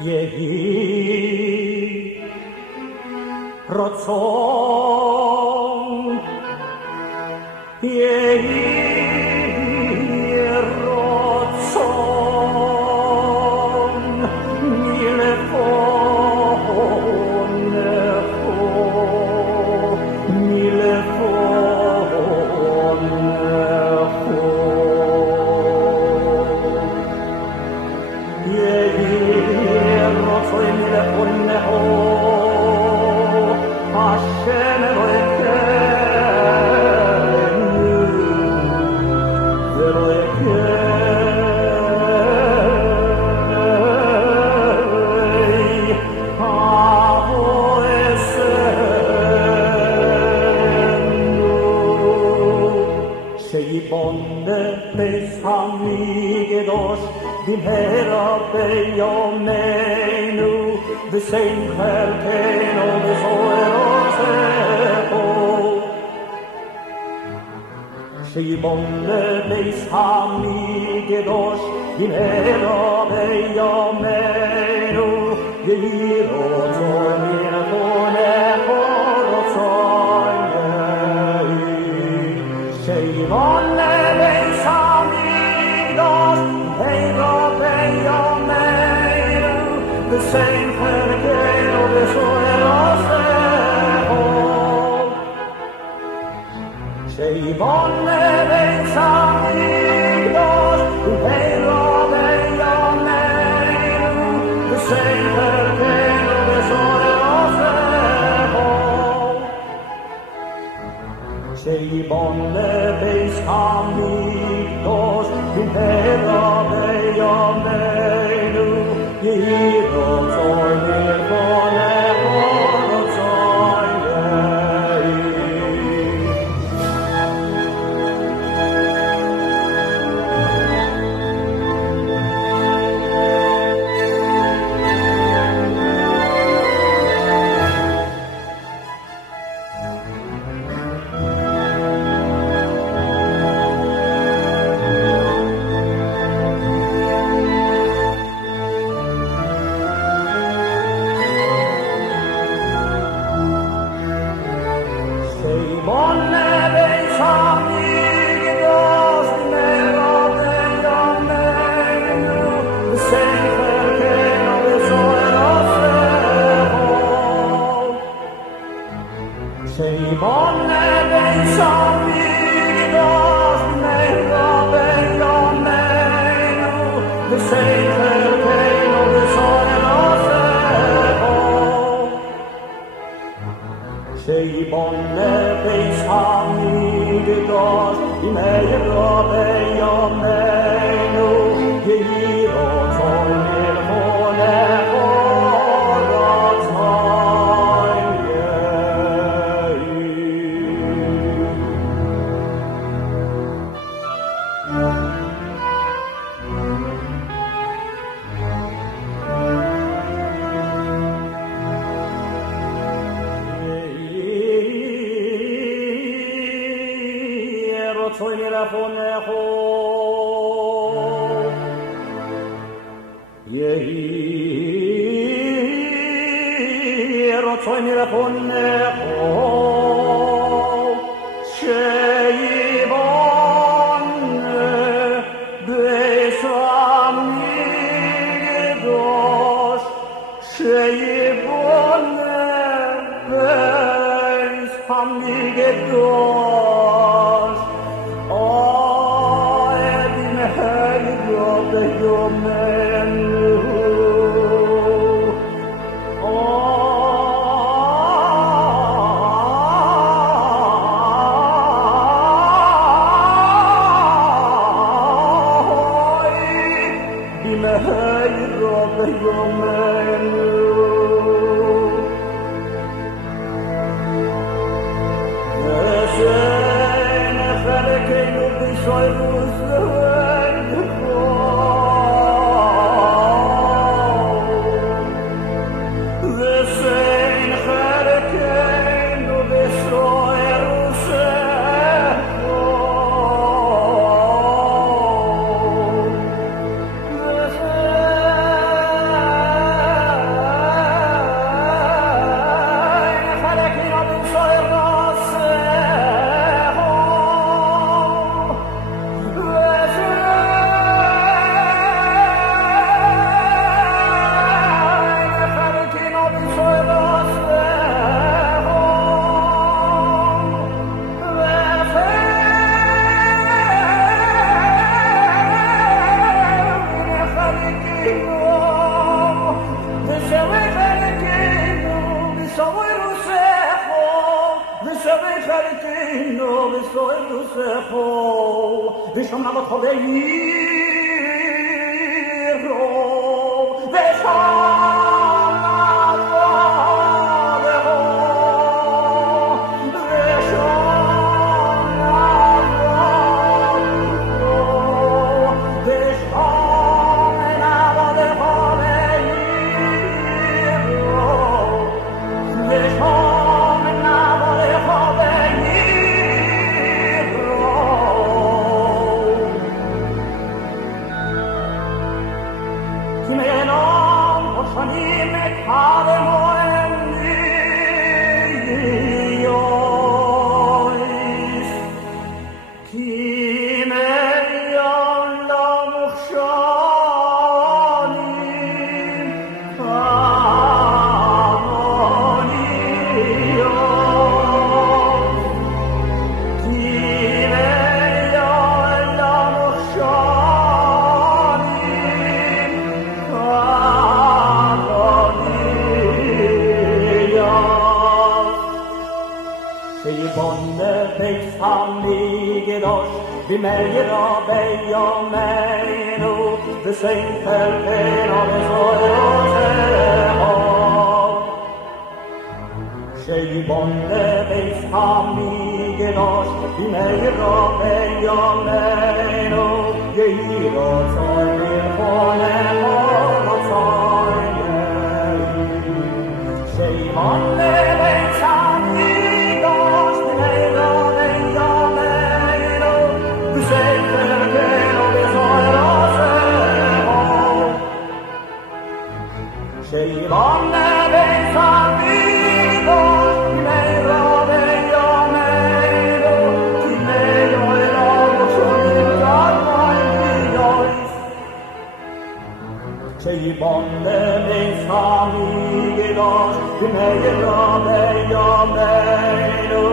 예히 로총 예히 din hera beio menu de sein herken o de soerosepo Shei bonde beis hamigedos din hera beio menu de hiro zoin pone horozoin Shei bonde beis hamigedos the same hurricane of the soil Sei bonne vencidos Pero bello nero The same hurricane of the soil Sei bonne vencidos Pero bello nero Heroes are near for Josefo, Visham Navakoveiro, Visham Navakoveiro, Visham Navakoveiro, Visham Navakoveiro, Visham Vi mejer av dig och mig nu, det sänker pen av det sorgelse av. Tjej bonde veis hamigenos, vi mejer av dig och mig nu, ge gir oss sorger från en morgonsorger. Tjej bonde veis hamigenos, vi mejer av dig och mig. Tjej vanne veis amigos, mig rade jag mig då, till mig och er av och sjungar mig ljus. Tjej vanne veis amigos, mig rade jag mig då,